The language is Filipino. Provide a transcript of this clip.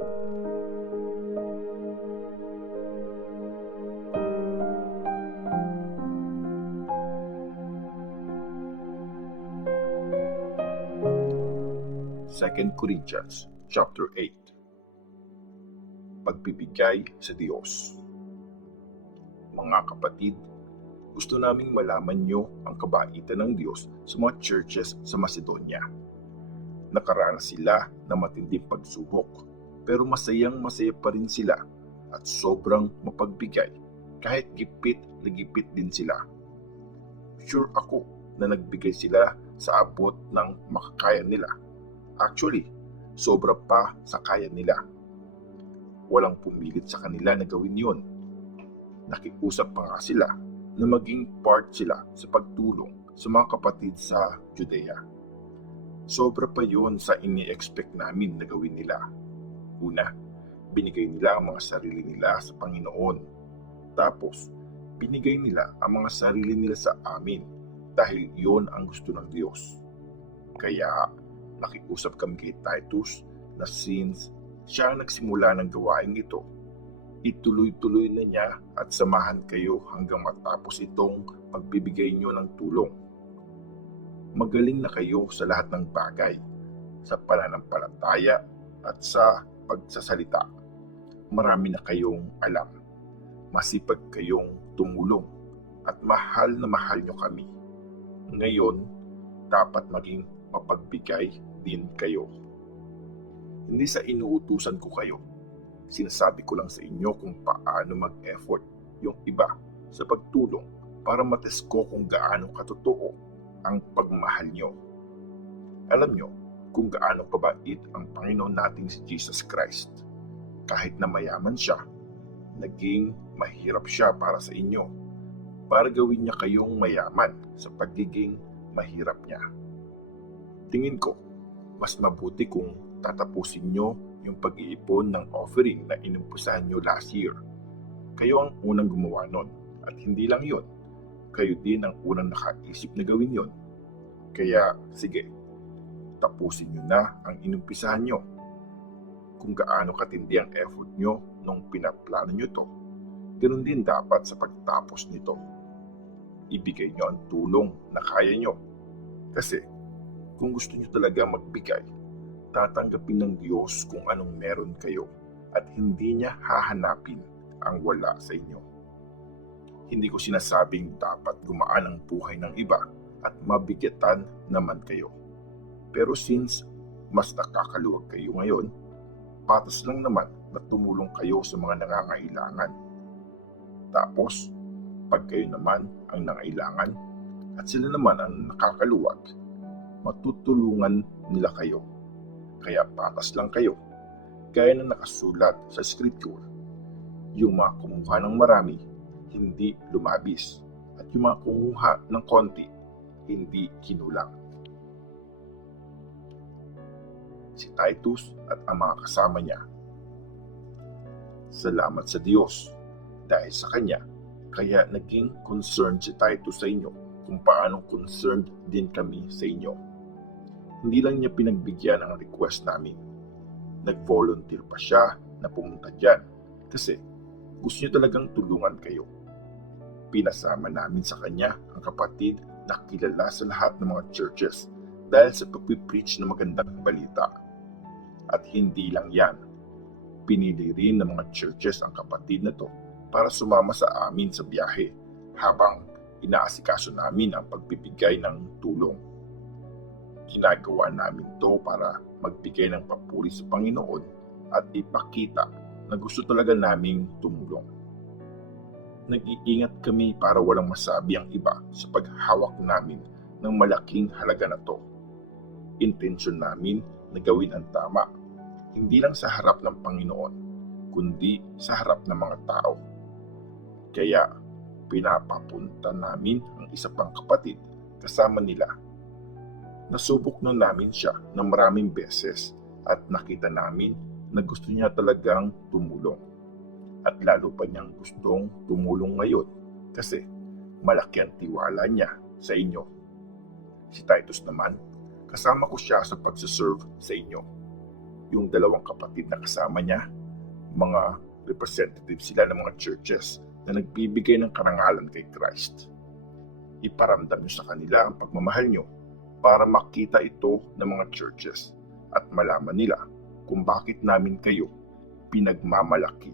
2 Corinthians chapter 8. Pagbibigay sa Diyos. Mga kapatid, gusto naming malaman nyo ang kabaitan ng Diyos sa mga churches sa Macedonia. Nakaranas sila ng matinding pagsubok, pero masayang-masaya pa rin sila at sobrang mapagbigay kahit gipit na gipit din sila. Sure ako na nagbigay sila sa abot ng makakaya nila. Actually, sobra pa sa kaya nila. Walang pumilit sa kanila na gawin yun. Nakiusap pa nga sila na maging part sila sa pagtulong sa mga kapatid sa Judea. Sobra pa yun sa ini-expect namin na gawin nila. Una, binigay nila ang mga sarili nila sa Panginoon. Tapos, binigay nila ang mga sarili nila sa amin dahil yun ang gusto ng Diyos. Kaya, nakiusap kami kay Titus na since siya ang nagsimula ng gawain ito, ituloy-tuloy na niya at samahan kayo hanggang matapos itong pagbibigay niyo ng tulong. Magaling na kayo sa lahat ng bagay, sa pananampalataya at sa pagsasalita. Marami na kayong alam. Masipag kayong tumulong at mahal na mahal niyo kami. Ngayon, dapat maging mapagbigay din kayo. Hindi sa inuutusan ko kayo. Sinasabi ko lang sa inyo kung paano mag-effort yung iba sa pagtulong para matest ko kung gaano katotoo ang pagmahal nyo. Alam nyo kung gaano kabait ang Panginoon nating si Jesus Christ. Kahit na mayaman siya, naging mahirap siya para sa inyo para gawin niya kayong mayaman sa pagiging mahirap niya. Tingin ko, mas mabuti kung tatapusin nyo yung pag-iipon ng offering na inumpisahan nyo last year. Kayo ang unang gumawa nun. At hindi lang yun, kayo din ang unang nakaisip na gawin yun. Kaya, sige, tapusin nyo na ang inumpisahan nyo. Kung gaano katindi ang effort nyo nung pinaplano nyo to, ganun din dapat sa pagtapos nito. Ibigay nyo ang tulong na kaya nyo. Kasi, kung gusto nyo talaga magbigay, tatanggapin ng Diyos kung anong meron kayo at hindi niya hahanapin ang wala sa inyo. Hindi ko sinasabing dapat gumaan ang buhay ng iba at mabigatan naman kayo. Pero since mas nakakaluwag kayo ngayon, patas lang naman na tumulong kayo sa mga nangangailangan. Tapos, pag kayo naman ang nangailangan at sila naman ang nakakaluwag, matutulungan nila kayo. Kaya patas lang kayo. Gaya na nakasulat sa Scripture, yung mga kumuha ng marami, hindi lumabis. At yung mga kumuha ng konti, hindi kinulang. Si Titus at ang mga kasama niya. Salamat sa Diyos. Dahil sa Kanya, kaya naging concerned si Titus sa inyo kung paano concerned din kami sa inyo. Hindi lang niya pinagbigyan ang request namin. Nag-volunteer pa siya na pumunta dyan kasi gusto niya talagang tulungan kayo. Pinasama namin sa kanya ang kapatid na kilala sa lahat ng mga churches dahil sa pagpipreach ng magandang balita. At hindi lang yan. Pinili rin ng mga churches ang kapatid na to para sumama sa amin sa biyahe habang inaasikaso namin ang pagbibigay ng tulong. Ginagawa namin to para magbigay ng papuri sa Panginoon at ipakita na gusto talaga naming tumulong. Nag-iingat kami para walang masabi ang iba sa paghawak namin ng malaking halaga na to. Intensyon namin na gawin ang tama, hindi lang sa harap ng Panginoon, kundi sa harap ng mga tao. Kaya pinapapunta namin ang isa pang kapatid kasama nila. Nasubok na namin siya ng maraming beses at nakita namin na gusto niya talagang tumulong. At lalo pa niyang gustong tumulong ngayon kasi malaki ang tiwala niya sa inyo. Si Titus naman, kasama ko siya sa pagsaserve sa inyo. yung dalawang kapatid na kasama niya, mga representative sila ng mga churches na nagbibigay ng karangalan kay Christ. Iparamdam niyo sa kanila ang pagmamahal niyo para makita ito ng mga churches at malaman nila kung bakit namin kayo pinagmamalaki.